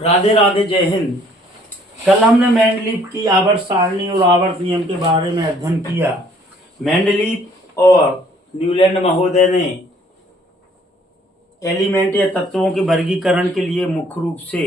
राधे राधे, जय हिंद। कल हमने मेंडलीव की आवर्त सारणी और आवर्त नियम के बारे में अध्ययन किया। मेंडलीव और न्यूलैंड महोदय ने एलिमेंट या तत्वों के वर्गीकरण के लिए मुख्य रूप से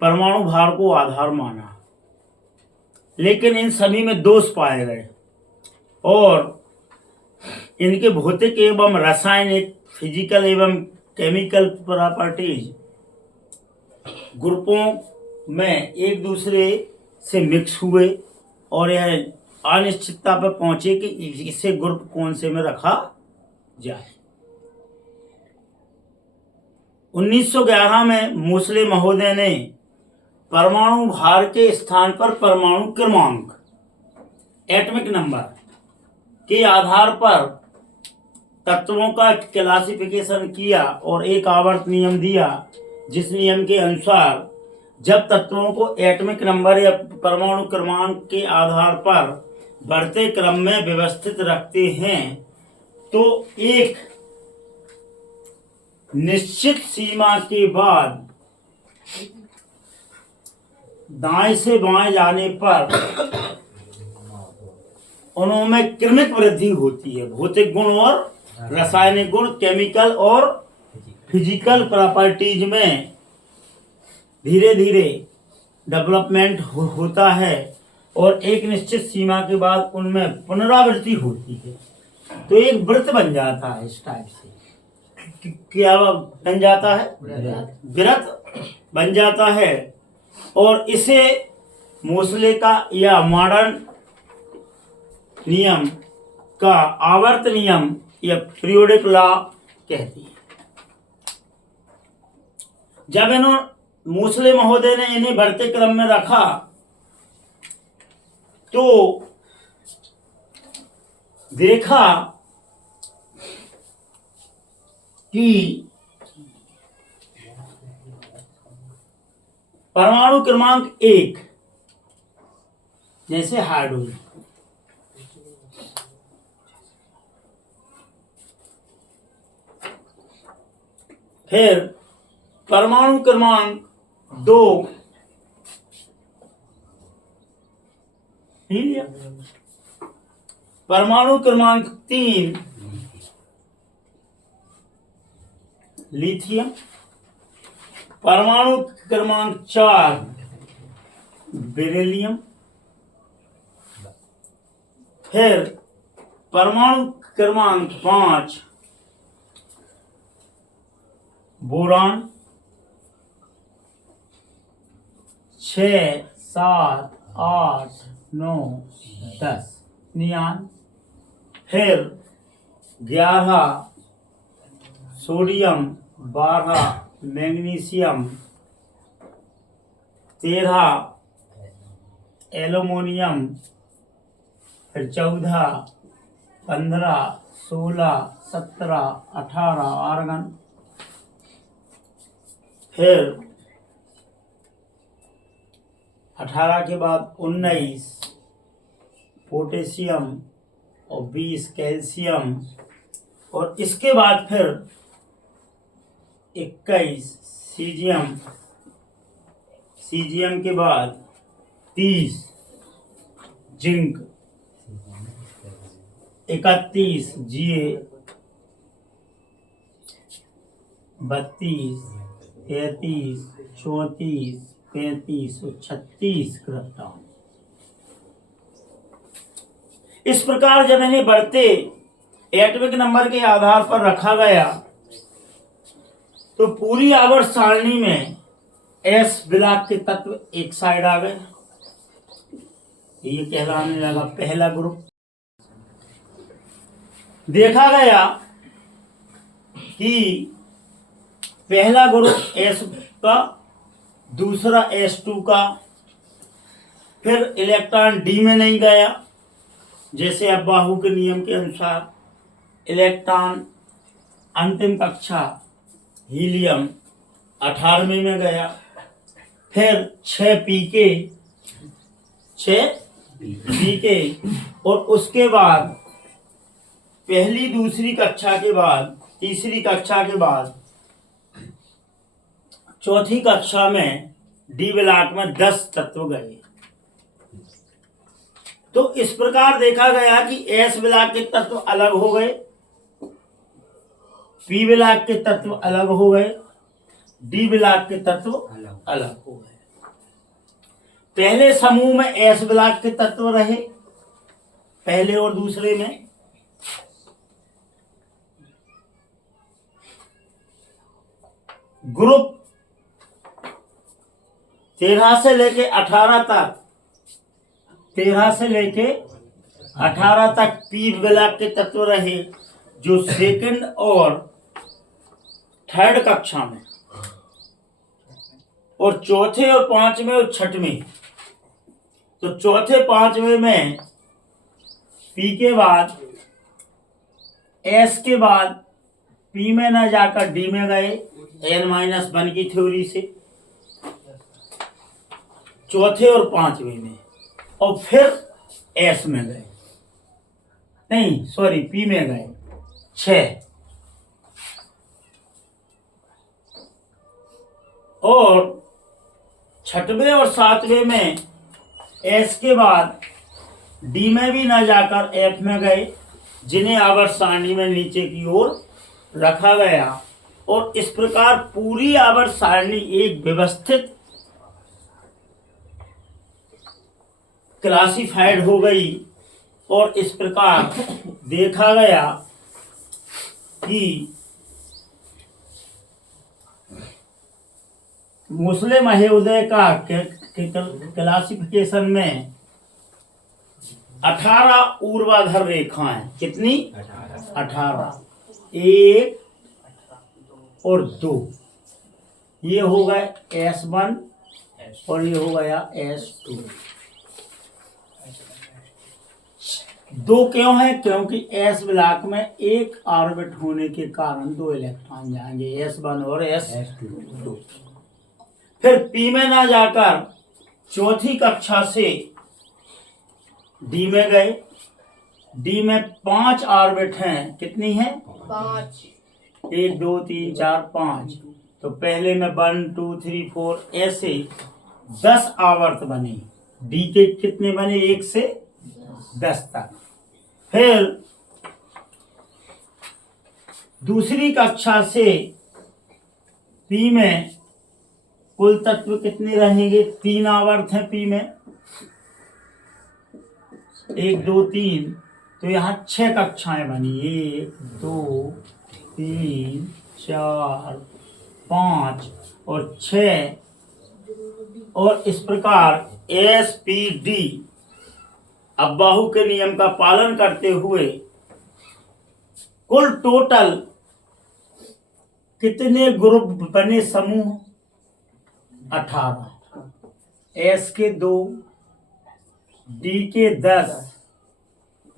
परमाणु भार को आधार माना, लेकिन इन सभी में दोष पाए गए और इनके भौतिक एवं रासायनिक, फिजिकल एवं केमिकल प्रॉपर्टीज ग्रुपों में एक दूसरे से मिक्स हुए और यह अनिश्चितता पर पहुंचे कि इसे ग्रुप कौन से में रखा जाए। 1911 में मोसले महोदय ने परमाणु भार के स्थान पर परमाणु क्रमांक, एटॉमिक नंबर के आधार पर तत्वों का क्लासिफिकेशन किया और एक आवर्त नियम दिया, जिस नियम के अनुसार जब तत्वों को एटॉमिक नंबर या परमाणु क्रमांक के आधार पर बढ़ते क्रम में व्यवस्थित रखते हैं तो एक निश्चित सीमा के बाद दाएं से बाएं जाने पर उनमें क्रमिक वृद्धि होती है। भौतिक गुण और रासायनिक गुण, केमिकल और फिजिकल प्रॉपर्टीज में धीरे धीरे डेवलपमेंट होता है और एक निश्चित सीमा के बाद उनमें पुनरावृत्ति होती है, तो एक वृत्त बन जाता है। इस टाइप से क्या बन जाता है? वृत्त बन जाता है। और इसे मोसले का या मॉडर्न नियम का आवर्त नियम या पीरियोडिक लॉ कहती है। जब मोसले महोदय ने इन्हें बढ़ते क्रम में रखा तो देखा कि परमाणु क्रमांक 1 जैसे हाइड्रोजन, फिर परमाणु क्रमांक 2 हीलियम, परमाणु क्रमांक 3 लिथियम, परमाणु क्रमांक 4 बेरिलियम, फिर परमाणु क्रमांक 5 बोरान, 6, 7, 8, 9, 10 नियान, फिर 11 सोडियम, 12 मैग्नीशियम, 13 एल्युमिनियम, फिर 14, 15, 16, 17, 18 आर्गन, फिर 18 के बाद 19 पोटेशियम और 20 कैल्शियम, और इसके बाद फिर 21 सीजियम, सीजियम के बाद 30 जिंक, 31 जीए, 32 33 34 35 और 36 krypton। इस प्रकार जब इन्हें बढ़ते एटॉमिक नंबर के आधार पर रखा गया तो पूरी आवर्त सारणी में एस ब्लॉक के तत्व एक साइड आ गए। ये कहलाने लगा पहला ग्रुप। देखा गया कि पहला ग्रुप एस का, दूसरा S2 का, फिर इलेक्ट्रॉन डी में नहीं गया जैसे अब बाहू के नियम के अनुसार। इलेक्ट्रॉन अंतिम कक्षा हीलियम 18वें में गया, फिर 6 पीके, और उसके बाद पहली दूसरी कक्षा के बाद तीसरी कक्षा के बाद चौथी कक्षा में डी ब्लॉक में 10 तत्व गए। तो इस प्रकार देखा गया कि एस ब्लॉक के तत्व अलग हो गए, पी ब्लॉक के तत्व अलग हो गए, डी ब्लॉक के तत्व अलग हो गए। पहले समूह में एस ब्लॉक के तत्व रहे, पहले और दूसरे में। ग्रुप 13 से लेके 18 तक, 13 से लेके 18 तक पी ब्लॉक के तत्व रहे, जो सेकंड और थर्ड कक्षा में। और चौथे और पांचवें और छठवें, तो चौथे पांचवें में पी के बाद, एस के बाद पी में न जाकर डी में गए, n-1 की थ्योरी से चौथे और पांचवें में, और फिर एस में गए, नहीं सॉरी पी में गए 6, और छठवें और सातवें में एस के बाद डी में भी ना जाकर एफ में गए, जिन्हें आवर्त सारणी में नीचे की ओर रखा गया। और इस प्रकार पूरी आवर्त सारणी एक व्यवस्थित क्लासिफाइड हो गई। और इस प्रकार देखा गया कि मुस्लिम महोदय का क्लासिफिकेशन में 18 ऊर्ध्वाधर रेखाएं, कितनी? 18, 1 और 2, ये हो गए S1 और ये हो गया S2। 2 क्यों है? क्योंकि S ब्लॉक में एक ऑर्बिट होने के कारण 2 इलेक्ट्रॉन जाएंगे, S1 और S2। फिर P में ना जाकर चौथी कक्षा से डी में गए, डी में 5 ऑर्बिट हैं, कितनी हैं? 5, 1 2 3 4 5। तो पहले में 1 2 3 4 ऐसे 10 आवर्त बने। डी के कितने बने? 1 से 10 तक। फिर दूसरी कक्षा से पी में कुल तत्व कितने रहेंगे? 3 आवर्त हैं पी में, 1 2 3। तो यहाँ 6 कक्षाएं बनी, 1 2 3 4 5 और 6। और इस प्रकार SPD अब बाहु के नियम का पालन करते हुए कुल टोटल कितने ग्रुप बने? समूह 18, एस के 2, डी के 10,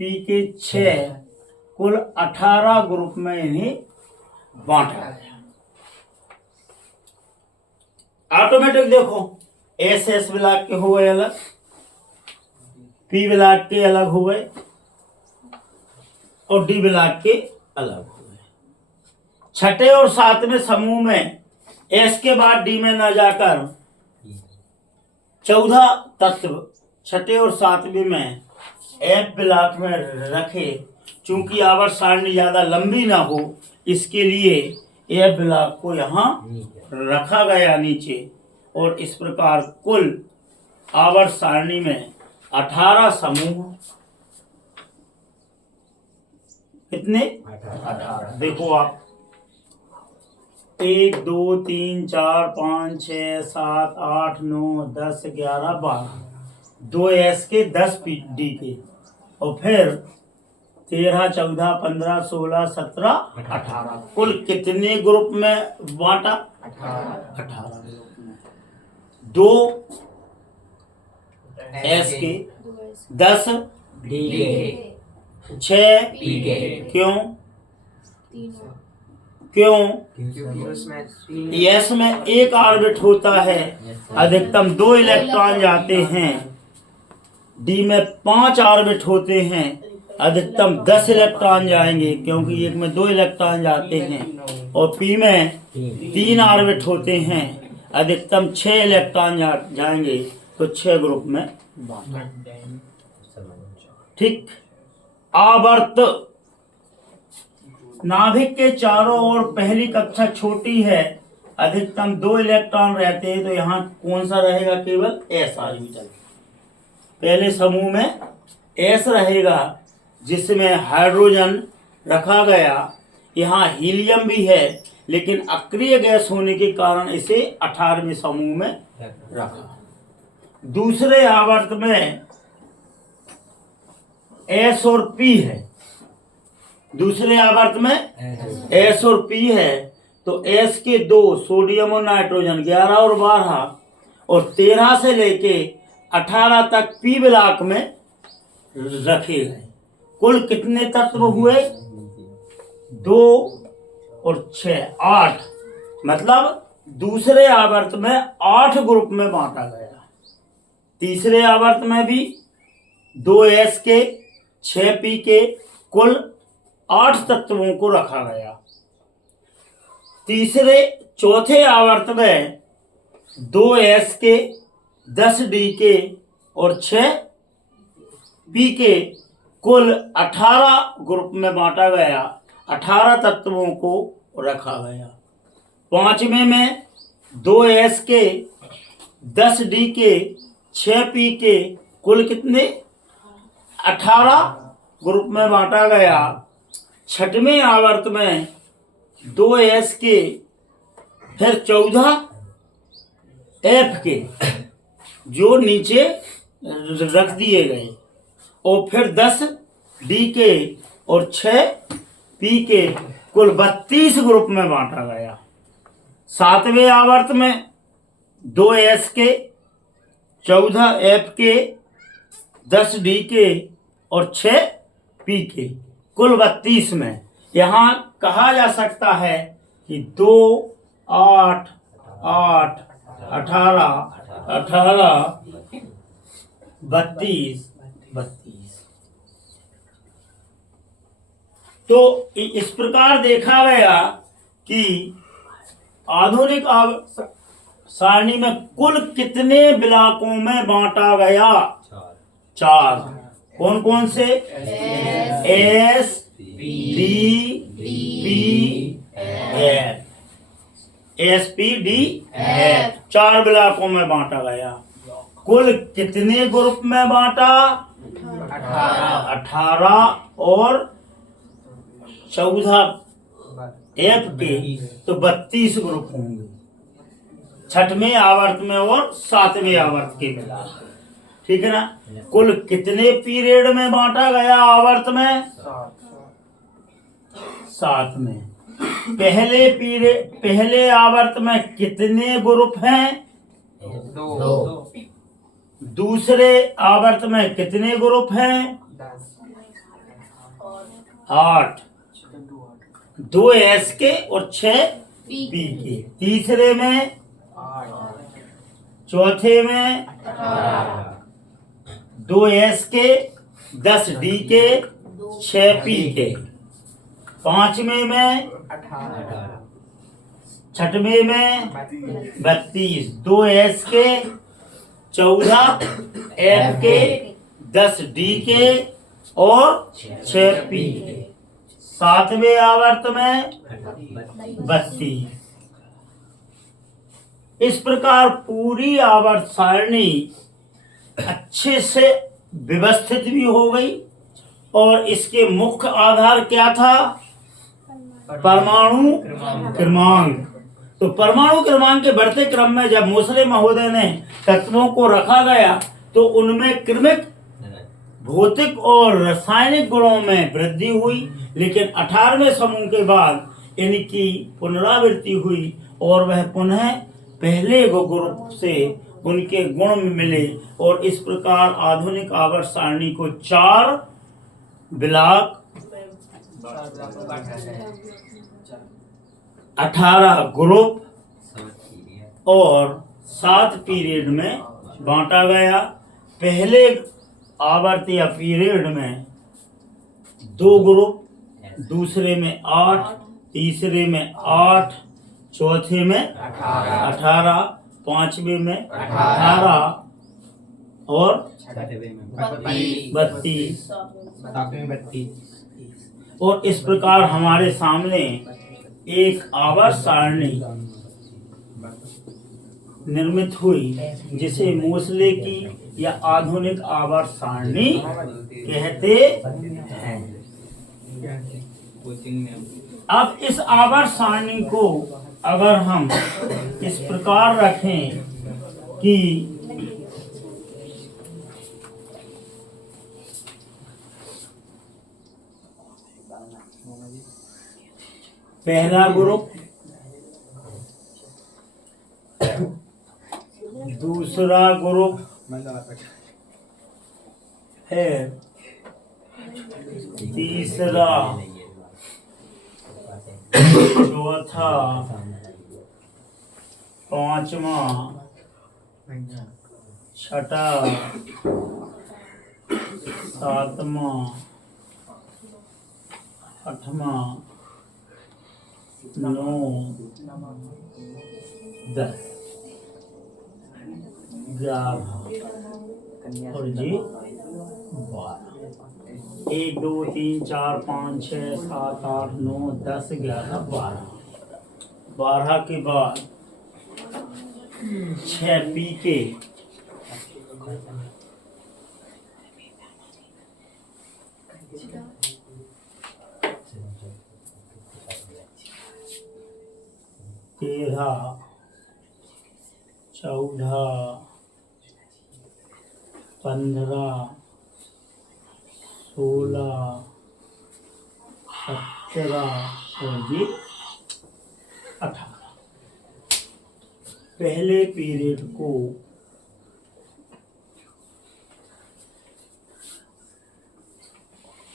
पी के 6, कुल 18 ग्रुप में इन्हें बांटा गया। ऑटोमेटिक देखो, एस ब्लॉक के हो गए अलग, पी ब्लॉक के अलग हो गए और डी ब्लॉक के अलग हो गए। छठे और सातवें समूह में एस के बाद डी में न जाकर 14 तत्व छठे और सातवें में एफ ब्लॉक में रखे। चूंकि आवर्त सारणी ज्यादा लंबी ना हो, इसके लिए एफ ब्लॉक को यहाँ रखा गया नीचे। और इस प्रकार कुल आवर्त सारणी में 18 समूह, कितने? 18। देखो आप, 1 2 3 4 5 6 7 8 9 10 11 12, 2 एस के 10 डी के, और फिर 13 14 15 16 17 18। कुल कितने ग्रुप में बांटा? 18 ग्रुप में। 2 एस के, 10 डी के, 6 पी के। क्यों? एस में एक ऑर्बिट होता है, अधिकतम 2 इलेक्ट्रॉन जाते हैं। डी में 5 ऑर्बिट होते हैं, अधिकतम 10 इलेक्ट्रॉन जाएंगे, क्योंकि एक में 2 इलेक्ट्रॉन जाते हैं। और पी में 3 ऑर्बिट होते हैं, अधिकतम 6 इलेक्ट्रॉन जाएंगे तो 6 ग्रुप में बांटा। ठीक। आवर्त, नाभिक के चारों ओर पहली कक्षा छोटी है, अधिकतम 2 इलेक्ट्रॉन रहते हैं, तो यहाँ कौन सा रहेगा? केवल एस ऑर्बिटल। पहले समूह में एस रहेगा जिसमें हाइड्रोजन रखा गया। यहाँ हीलियम भी है लेकिन अक्रिय गैस होने के कारण इसे 18वें समूह में रखा। दूसरे आवर्त में एस और पी है, दूसरे आवर्त में एस और पी है, तो एस के 2 सोडियम और नाइट्रोजन 11 और 12 और 13 से लेके 18 तक पी ब्लॉक में रखे गए। कुल कितने तत्व हुए? 2 और 6 8, मतलब दूसरे आवर्त में 8 ग्रुप में बांटा गया। तीसरे आवर्त में भी 2 एस के 6 पी के कुल 8 तत्वों को रखा गया। चौथे आवर्त में 2 एस के 10 डी के और 6 पी के कुल 18 ग्रुप में बांटा गया। 18 तत्वों को रखा गया। पांचवें में 2 एस के 10 डी के 6 पी के कुल कितने? 18 ग्रुप में बांटा गया। छठवें आवर्त में 2 एस के फिर 14 एफ के जो नीचे रख दिए गए और फिर 10 डी के और 6 पी के कुल 32 ग्रुप में बांटा गया। सातवें आवर्त में 2 एस के 14 एफ के 10 डी के और 6 पी के कुल 32 में। यहाँ कहा जा सकता है कि 2 8 8 18 18 32 32। तो इस प्रकार देखा गया कि आधुनिक सारणी में कुल कितने ब्लॉकों में बांटा गया? 4। कौन कौन से? S D P F, S P D F 4 ब्लॉकों में बांटा गया। कुल कितने ग्रुप में बांटा? 18 और 14 एफ के तो 32 ग्रुप होंगे। छठवें आवर्त में और 7वें आवर्त के मिला। ठीक है ना? कुल कितने पीरियड में बांटा गया आवर्त में? 7 में। पहले आवर्त में कितने ग्रुप हैं? 2। दूसरे आवर्त में कितने ग्रुप हैं? 8। 2 एस के और 6 पी के। तीसरे में, चौथे में 2 एस के 10 डी के 6 पी के। पांचवें में 6वें में 32। 2 एस के 14 एफ के 10 डी के और 6 पी के। 7वें आवर्त में 32। इस प्रकार पूरी आवर्त सारणी अच्छे से व्यवस्थित भी हो गई। और इसके मुख्य आधार क्या था? परमाणु क्रमांक। तो परमाणु क्रमांक के बढ़ते क्रम में जब मोसले महोदय ने तत्वों को रखा गया तो उनमें क्रमिक भौतिक और रासायनिक गुणों में वृद्धि हुई, लेकिन 18वें समूह के बाद इनकी पुनरावृत्ति हुई और वह पुनः पहले ग्रुप से उनके गुण मिले। और इस प्रकार आधुनिक आवर्त सारणी को 4 ब्लॉक 18 ग्रुप और 7 पीरियड में बांटा गया। पहले आवर्त या पीरियड में 2 ग्रुप, दूसरे में 8, तीसरे में 8, चौथे में 18 पांचवे में 18 और 32 और इस प्रकार हमारे सामने एक आवर्त सारणी निर्मित हुई जिसे मोसले की या आधुनिक आवर्त सारणी कहते हैं। अब इस आवर्त सारणी को अगर हम इस प्रकार रखें कि पहला ग्रुप, दूसरा ग्रुप, फिर तीसरा, चौथा, पांचवा, छठा, सातवां, आठवां, 9, 10, 11 और जी 12। 1 2 3 4 5 6 7 8 9 10 11 12। 12 के बाद 6 पी के 13 14 15 16 17 और जी 18। पहले पीरियड को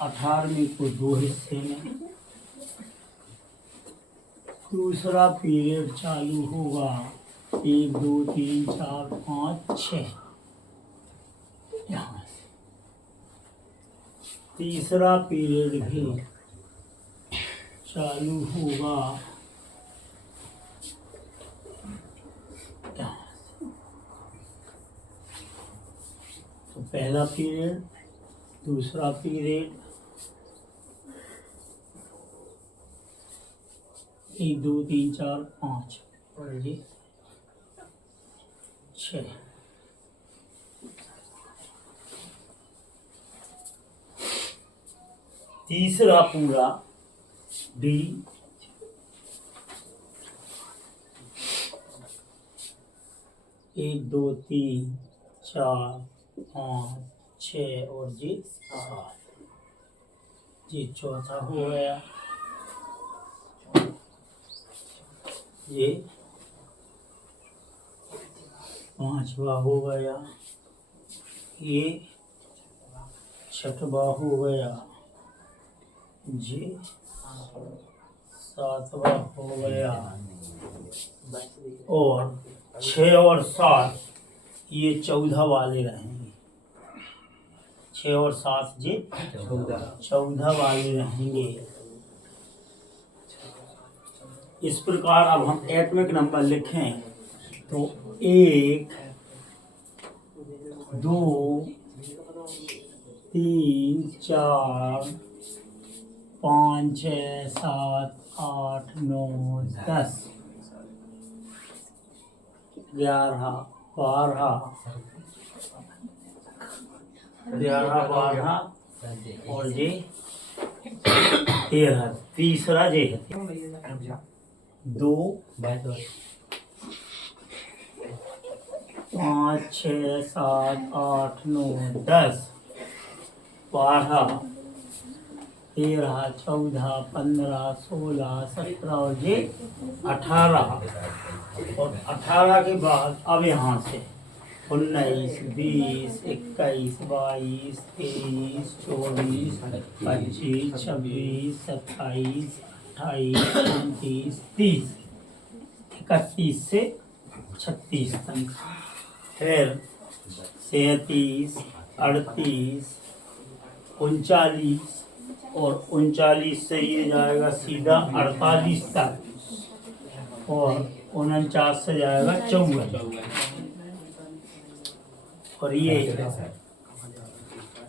अठारहवीं को 2 हिस्से में, दूसरा पीरियड चालू होगा 1 2 3 4 5 6 यहाँ से। तीसरा पीरियड भी चालू होगा यहाँ से। तो पहला पीरियड, दूसरा पीरियड, 1 2 3 4 5 और ये 6। तीसरा पूरा डी 1 2 3 4 5 6 और जी 7। ये चौथा हो गया, ये पांचवा हो गया, ये छठवा हो गया, ये सातवा हो गया और 6 और 7 ये 14 वाले रहेंगे। 6 और 7 ये 14 वाले रहेंगे। इस प्रकार अब हम एटॉमिक नंबर लिखें तो 1 2 3 4 5 6 7 8 9 10 11 12 और ये 13। तीसरा ये है 2 5 6 7 8 9 10 12 13 14 15 16 17 और ये 18। और 18 के बाद अब यहाँ से 19 20 21 22 23 24 25 26 27 28 29 30 31 से 36 तक। फिर 37 38 39 और 39 से ये जाएगा सीधा 48 तक और 49 से जाएगा 54, और ये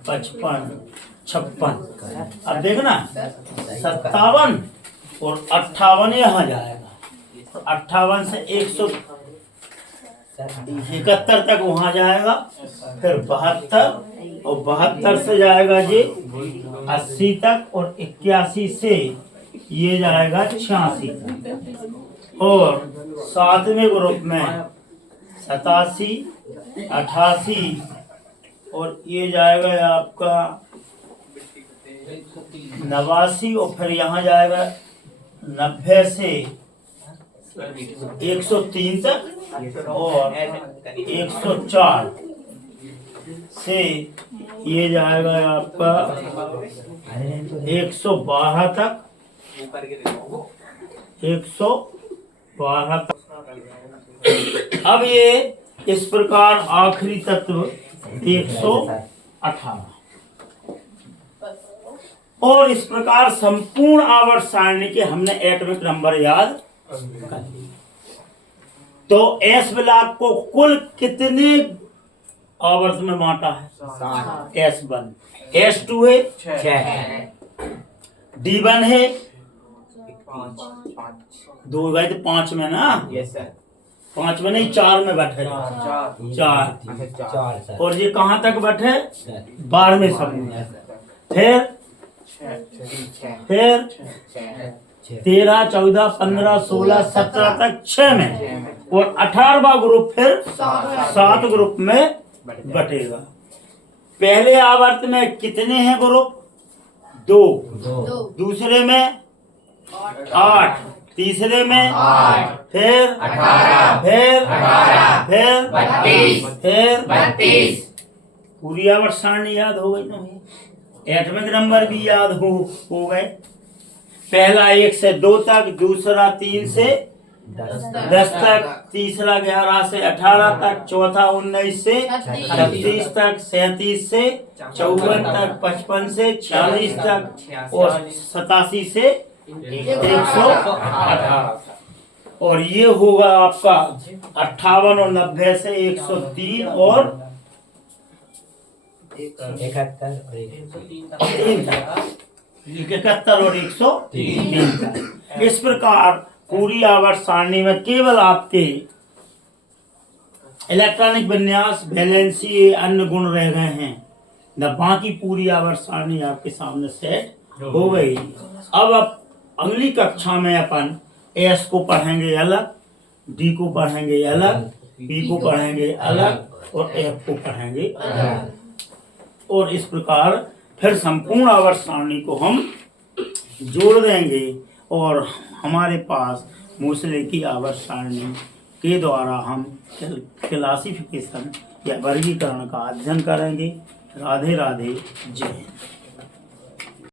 55, 56। अब देखना 57 और 58 यहाँ जाएगा, और 58 से 171 तक वहाँ जाएगा, फिर 72, और 72 से जाएगा जी 80 तक, और 81 से ये जाएगा 86 तक, और 7वें ग्रुप में 87, 88, और ये जाएगा आपका 89, और फिर यहाँ जाएगा 90 से 103 तक, और 104 से ये जाएगा आपका 112 तक, 112 तक। अब ये इस प्रकार आखिरी तत्व 118, और इस प्रकार संपूर्ण आवर्त सारणी के हमने एटॉमिक नंबर याद कर लिए। तो एस ब्लॉक को कुल कितने आवर्त में बांटा है? S1, S2 है 6, D1 है 2 गए तो 5 में ना, 5 में नहीं 4 में बैठे, 4, और ये कहाँ तक बैठे? 12वें समूह। फिर 13, 14, 15, 16, 17 तक 6 में, और 18वां ग्रुप फिर 7 ग्रुप में बटेगा। पहले आवर्त में कितने हैं ग्रुप? 2, दूसरे में 8, तीसरे में 8, फिर 18, फिर 32। पूरी आवर्त सारणी याद हो गई तुम्हें, एटॉमिक नंबर भी याद हो गए। पहला 1 से 2 तक, दूसरा 3 से 10 तक, तीसरा 11 से 18 तक, चौथा 19 से 36 तक, 37 से 54 तक, 55 से 46 तक, और 87 से 118। और ये होगा आपका 58 और 90 से 103 और 71 और 103। इस प्रकार पूरी आवर्त सारणी में केवल आपके इलेक्ट्रॉनिक विन्यास, वैलेंसी, अन्य गुण रह गए हैं, न बाकी पूरी आवर्त सारणी आपके सामने सेट हो गई। अब अगली कक्षा में अपन एस को पढ़ेंगे अलग, डी को पढ़ेंगे अलग, पी को पढ़ेंगे अलग, और एफ को पढ़ेंगे अलग, और इस प्रकार फिर संपूर्ण आवर्त सारणी को हम जोड़ देंगे, और हमारे पास मोसले की आवर्त सारणी के द्वारा हम क्लासिफिकेशन या वर्गीकरण का अध्ययन करेंगे। राधे राधे, जय हिंद।